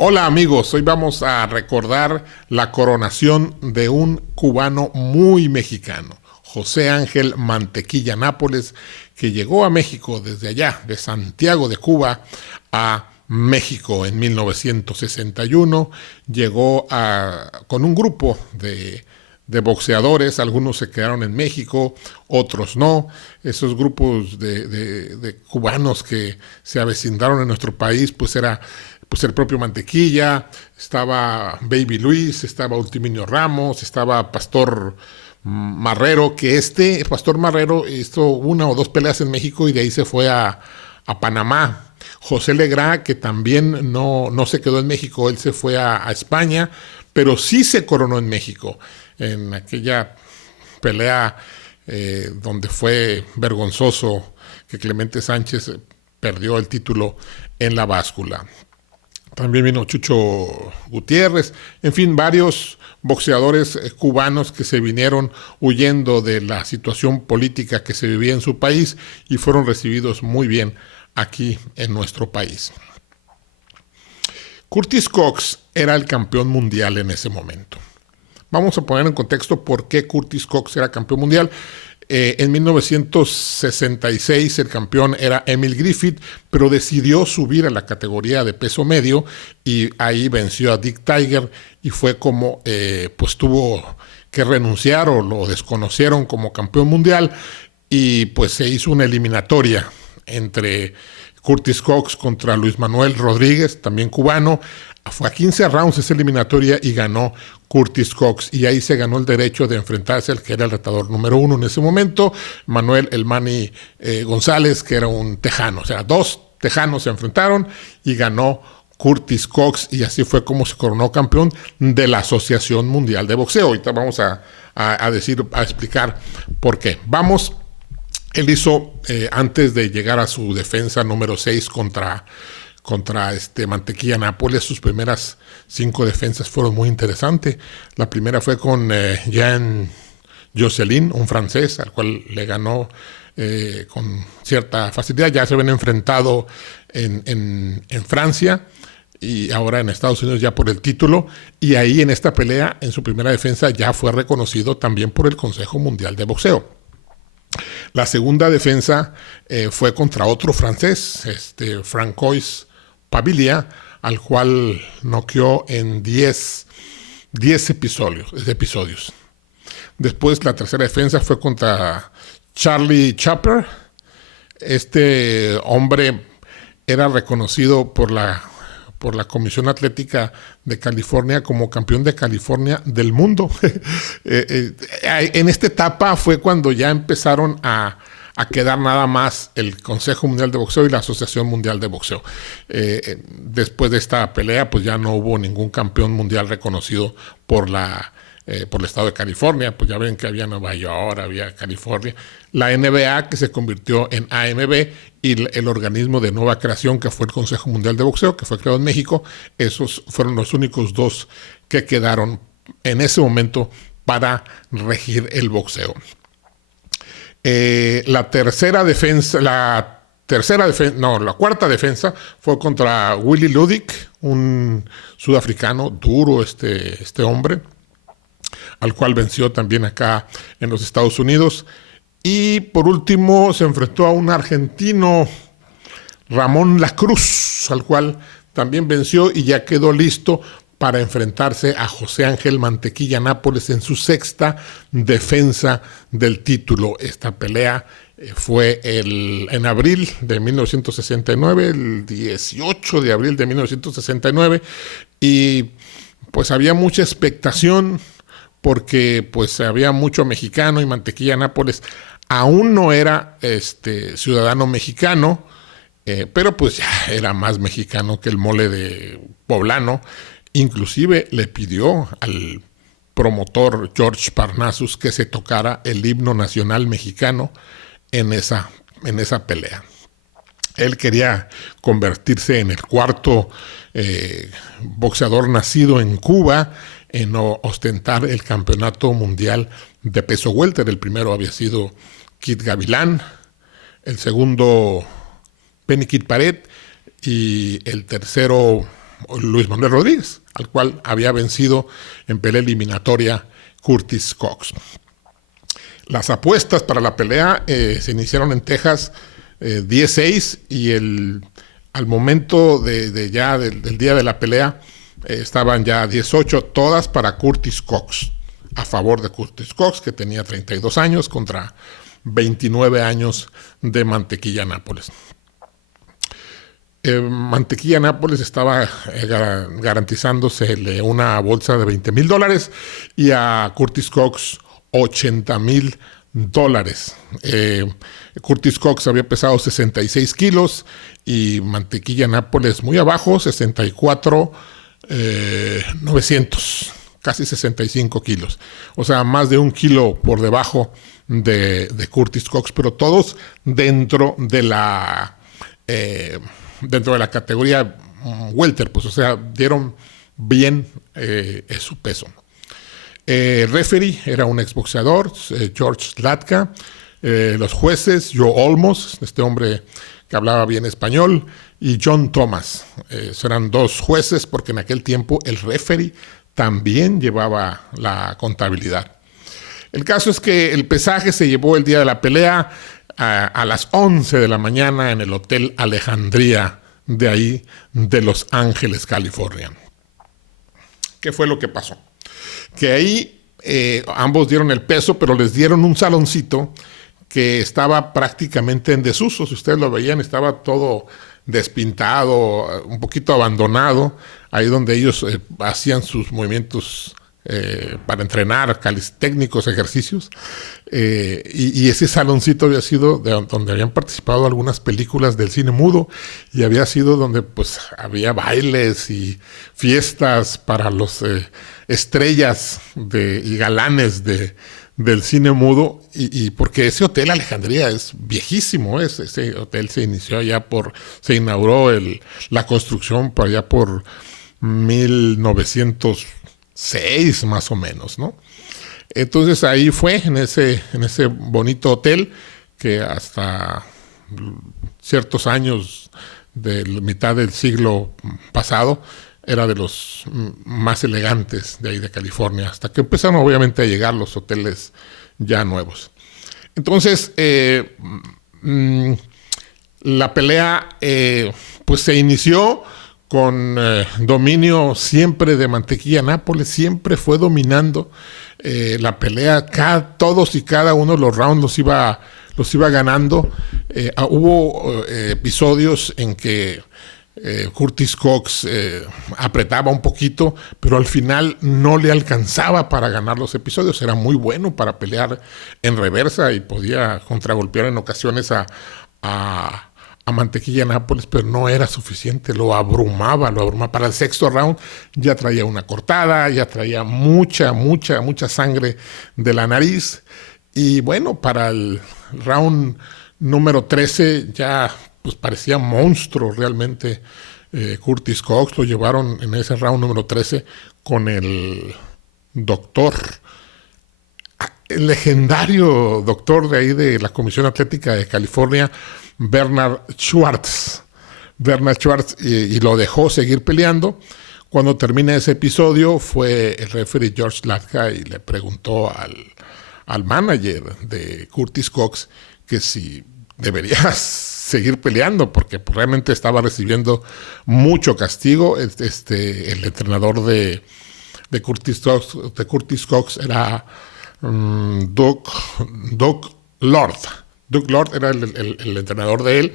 Hola amigos, hoy vamos a recordar la coronación de un cubano muy mexicano, José Ángel Mantequilla Nápoles, que llegó a México desde allá, de Santiago de Cuba a México en 1961. Llegó con un grupo de boxeadores, algunos se quedaron en México, otros no. Esos grupos de cubanos que se avecindaron en nuestro país, pues era pues el propio Mantequilla, estaba Baby Luis, estaba Ultiminio Ramos, estaba Pastor Marrero, que Pastor Marrero hizo una o dos peleas en México y de ahí se fue a Panamá. José Legrá, que también no se quedó en México, él se fue a España, pero sí se coronó en México, en aquella pelea donde fue vergonzoso que Clemente Sánchez perdió el título en la báscula. También vino Chucho Gutiérrez, en fin, varios boxeadores cubanos que se vinieron huyendo de la situación política que se vivía en su país y fueron recibidos muy bien aquí en nuestro país. Curtis Cox era el campeón mundial en ese momento. Vamos a poner en contexto por qué Curtis Cox era campeón mundial. En 1966 el campeón era Emil Griffith, pero decidió subir a la categoría de peso medio y ahí venció a Dick Tiger y fue como pues tuvo que renunciar o lo desconocieron como campeón mundial y pues se hizo una eliminatoria entre Curtis Cox contra Luis Manuel Rodríguez, también cubano. Fue a 15 rounds esa eliminatoria y ganó Curtis Cox, y ahí se ganó el derecho de enfrentarse al que era el retador número 1 en ese momento, Manuel El Manny González, que era un tejano. O sea, dos tejanos se enfrentaron y ganó Curtis Cox, y así fue como se coronó campeón de la Asociación Mundial de Boxeo. Ahorita vamos a explicar por qué. Él hizo, antes de llegar a su defensa número 6 contra Mantequilla Nápoles, sus primeras 5 defensas fueron muy interesantes. La primera fue con Jean Josselin, un francés, al cual le ganó con cierta facilidad. Ya se habían enfrentado en Francia y ahora en Estados Unidos ya por el título. Y ahí en esta pelea, en su primera defensa, ya fue reconocido también por el Consejo Mundial de Boxeo. La segunda defensa fue contra otro francés, Francois Pavilla, al cual noqueó en 10 episodios. Después la tercera defensa fue contra Charlie Chopper. Este hombre era reconocido por la Comisión Atlética de California como campeón de California del mundo. En esta etapa fue cuando ya empezaron a quedar nada más el Consejo Mundial de Boxeo y la Asociación Mundial de Boxeo. Después de esta pelea, pues ya no hubo ningún campeón mundial reconocido por el estado de California. Pues ya ven que había Nueva York, había California. La NBA, que se convirtió en AMB, y el organismo de nueva creación, que fue el Consejo Mundial de Boxeo, que fue creado en México. Esos fueron los únicos dos que quedaron en ese momento para regir el boxeo. La cuarta defensa fue contra Willie Ludick, un sudafricano duro, este hombre, al cual venció también acá en los Estados Unidos. Y por último se enfrentó a un argentino, Ramón La Cruz, al cual también venció y ya quedó listo para enfrentarse a José Ángel Mantequilla Nápoles en su sexta defensa del título. Esta pelea fue en abril de 1969, el 18 de abril de 1969, y pues había mucha expectación porque pues había mucho mexicano y Mantequilla Nápoles aún no era ciudadano mexicano, pero pues ya era más mexicano que el mole de poblano. Inclusive le pidió al promotor George Parnassus que se tocara el himno nacional mexicano en esa pelea. Él quería convertirse en el cuarto boxeador nacido en Cuba en ostentar el campeonato mundial de peso welter. El primero había sido Kid Gavilán, el segundo Penny Kid Pared y el tercero Luis Manuel Rodríguez, al cual había vencido en pelea eliminatoria Curtis Cox. Las apuestas para la pelea se iniciaron en Texas 10-6 y al momento del día de la pelea estaban ya 18, todas para Curtis Cox, a favor de Curtis Cox, que tenía 32 años contra 29 años de Mantequilla Nápoles. Mantequilla Nápoles estaba garantizándose una bolsa de $20,000 y a Curtis Cox $80,000. Curtis Cox había pesado 66 kilos y Mantequilla Nápoles muy abajo, 64,900, casi 65 kilos. O sea, más de 1 kilo por debajo de Curtis Cox, pero todos dentro de la categoría welter, pues, o sea, dieron bien su peso. El referee era un exboxeador, George Zlatka. Los jueces, Joe Olmos, este hombre que hablaba bien español, y John Thomas. Eran 2 jueces porque en aquel tiempo el referee también llevaba la contabilidad. El caso es que el pesaje se llevó el día de la pelea a las 11 de la mañana en el Hotel Alejandría de ahí, de Los Ángeles, California. ¿Qué fue lo que pasó? Que ahí ambos dieron el peso, pero les dieron un saloncito que estaba prácticamente en desuso. Si ustedes lo veían, estaba todo despintado, un poquito abandonado, ahí donde ellos hacían sus movimientos para entrenar, técnicos, ejercicios. Y ese saloncito había sido donde habían participado algunas películas del cine mudo y había sido donde pues había bailes y fiestas para los estrellas y galanes del cine mudo, y porque ese Hotel Alejandría es viejísimo. Ese hotel se inauguró la construcción por allá por 1906 más o menos, ¿no? Entonces ahí fue, en ese bonito hotel, que hasta ciertos años de la mitad del siglo pasado era de los más elegantes de ahí de California, hasta que empezaron obviamente a llegar los hoteles ya nuevos. Entonces, la pelea pues se inició con dominio siempre de Mantequilla Nápoles, siempre fue dominando la pelea. Todos y cada uno de los rounds los iba ganando. Hubo episodios en que Curtis Cox apretaba un poquito, pero al final no le alcanzaba para ganar los episodios. Era muy bueno para pelear en reversa y podía contragolpear en ocasiones a Mantequilla Nápoles, pero no era suficiente, lo abrumaba. Para el sexto round ya traía una cortada, ya traía mucha sangre de la nariz. Y bueno, para el round número 13 ya pues parecía monstruo realmente Curtis Cox. Lo llevaron en ese round número 13 con el doctor, el legendario doctor de ahí de la Comisión Atlética de California, Bernard Schwartz, y lo dejó seguir peleando. Cuando termina ese episodio, fue el referee George Zlatka y le preguntó al manager de Curtis Cox que si debería seguir peleando, porque realmente estaba recibiendo mucho castigo. El entrenador de Curtis Cox era Doug Lord. Doug Lord era el entrenador de él,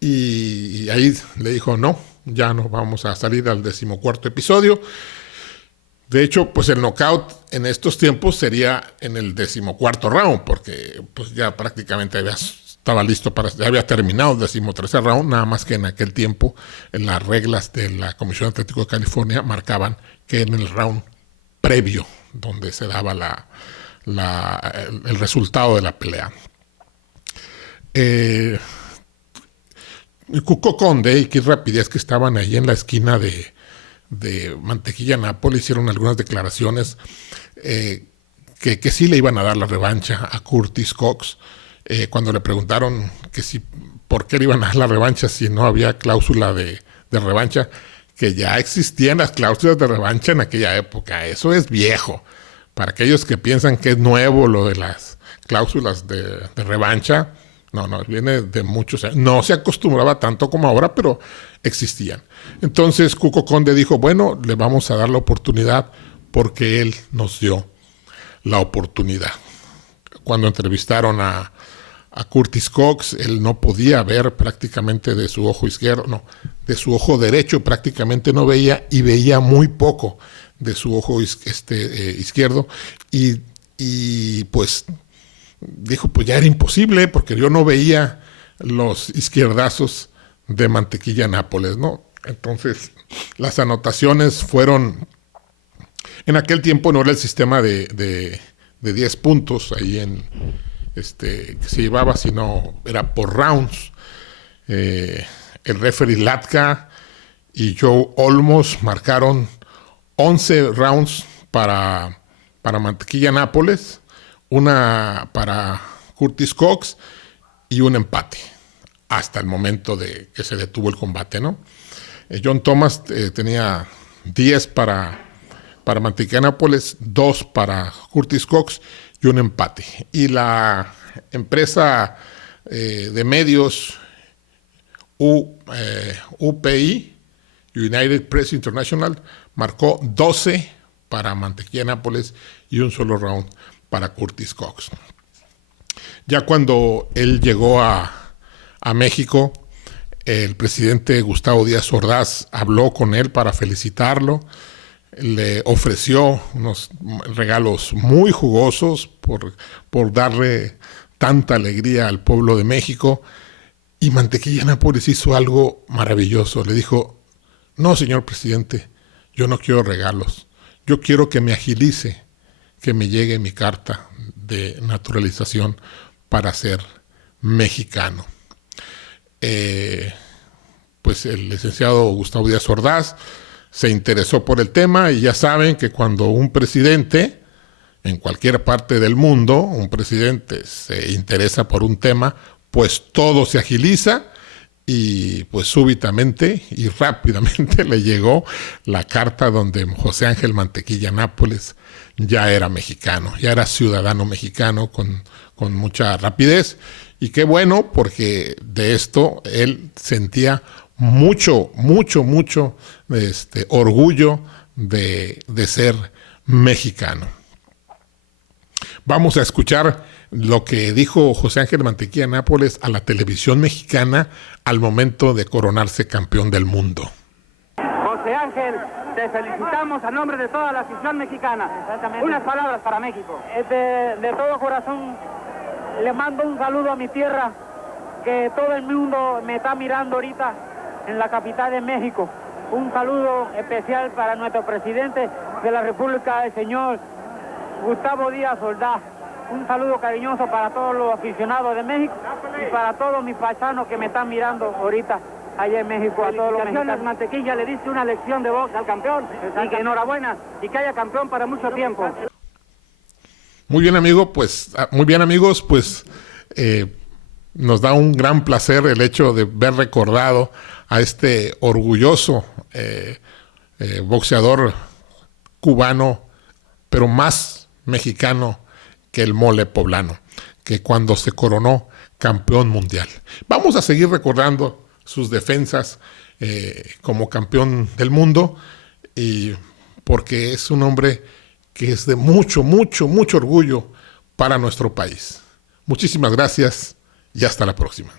y ahí le dijo, no, ya no vamos a salir al 14º episodio. De hecho, pues el knockout en estos tiempos sería en el 14º round, porque pues ya prácticamente estaba listo ya había terminado el 13º round, nada más que en aquel tiempo en las reglas de la Comisión Atlética de California marcaban que en el round previo donde se daba el resultado de la pelea. Cuco Conde y Kid Rapidez, que estaban ahí en la esquina de Mantequilla Nápoles, hicieron algunas declaraciones que sí le iban a dar la revancha a Curtis Cox. Cuando le preguntaron que por qué le iban a dar la revancha si no había cláusula de revancha, que ya existían las cláusulas de revancha en aquella época. Eso es viejo. Para aquellos que piensan que es nuevo lo de las cláusulas de revancha, no, viene de muchos años. No se acostumbraba tanto como ahora, pero existían. Entonces Cuco Conde dijo, bueno, le vamos a dar la oportunidad porque él nos dio la oportunidad. Cuando entrevistaron a Curtis Cox, él no podía ver prácticamente de su ojo izquierdo, no, de su ojo derecho prácticamente no veía y veía muy poco de su ojo izquierdo y pues dijo, pues ya era imposible porque yo no veía los izquierdazos de Mantequilla Nápoles, ¿no? Entonces las anotaciones fueron, en aquel tiempo no era el sistema de 10 puntos ahí que se llevaba, sino era por rounds. El referee Latka y Joe Olmos marcaron 11 rounds para Mantequilla Nápoles, una para Curtis Cox y un empate hasta el momento de que se detuvo el combate, ¿no? John Thomas tenía 10 para Mantequilla Nápoles, 2 para Curtis Cox y un empate. Y la empresa de medios UPI, United Press International, marcó 12 para Mantequilla Nápoles y un solo round para Curtis Cox. Ya cuando él llegó a México, el presidente Gustavo Díaz Ordaz habló con él para felicitarlo, le ofreció unos regalos muy jugosos por darle tanta alegría al pueblo de México, y Mantequilla Nápoles hizo algo maravilloso. Le dijo, no, señor presidente, yo no quiero regalos, yo quiero que me agilice, que me llegue mi carta de naturalización para ser mexicano. Pues el licenciado Gustavo Díaz Ordaz se interesó por el tema, y ya saben que cuando un presidente, en cualquier parte del mundo, un presidente se interesa por un tema, pues todo se agiliza, y pues súbitamente y rápidamente le llegó la carta donde José Ángel Mantequilla Nápoles ya era mexicano, ya era ciudadano mexicano con mucha rapidez. Y qué bueno, porque de esto él sentía mucho orgullo de ser mexicano. Vamos a escuchar lo que dijo José Ángel Mantequilla Nápoles a la televisión mexicana al momento de coronarse campeón del mundo. José Ángel, te felicitamos a nombre de toda la afición mexicana. Exactamente. Unas palabras para México. De todo corazón le mando un saludo a mi tierra, que todo el mundo me está mirando ahorita en la capital de México. Un saludo especial para nuestro presidente de la República, el señor Gustavo Díaz Ordaz. Un saludo cariñoso para todos los aficionados de México y para todos mis paisanos que me están mirando ahorita allá en México. A todos los mexicanos. Mantequilla, le diste una lección de box al campeón, y que enhorabuena, y que haya campeón para mucho tiempo. Muy bien, amigos, pues nos da un gran placer el hecho de ver recordado a este orgulloso boxeador cubano, pero más mexicano que el mole poblano, que cuando se coronó campeón mundial. Vamos a seguir recordando sus defensas como campeón del mundo, y porque es un hombre que es de mucho orgullo para nuestro país. Muchísimas gracias y hasta la próxima.